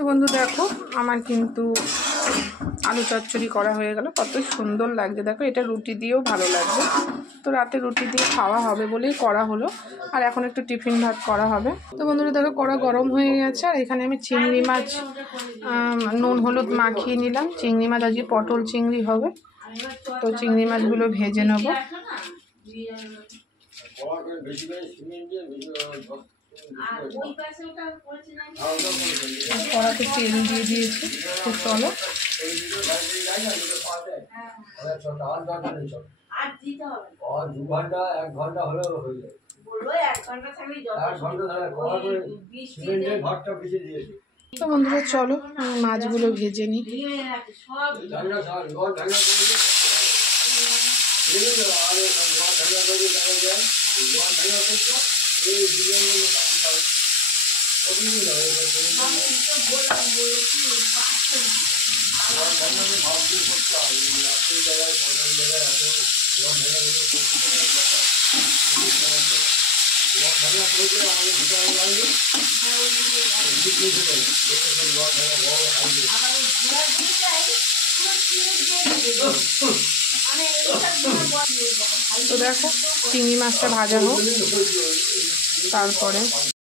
তো বন্ধু দেখো আমার কিন্তু আলু চচ্চড়ি করা হয়ে গেল। কত সুন্দর লাগছে দেখো, এটা রুটি দিয়েও ভালো লাগবে। তো রাতে রুটি দিয়ে খাওয়া হবে বলেই করা হলো। আর এখন একটু টিফিন ভাত করা হবে। তো বন্ধুরা দেখো কড়া গরম হয়ে গেছে। আর এখানে আমি চিংড়ি মাছ নুন হলুদ মাখিয়ে নিলাম। চিংড়ি মাছ আজকে পটল চিংড়ি হবে। তো চিংড়ি মাছগুলো ভেজে নেব। কড়াতে তেল দিয়ে দিয়েছি। তো চলো তো বন্ধুরা চলো মাছগুলো ভেজে নিই। তো দেখো চিংড়ি মাছটা ভাজা হোক, তারপরে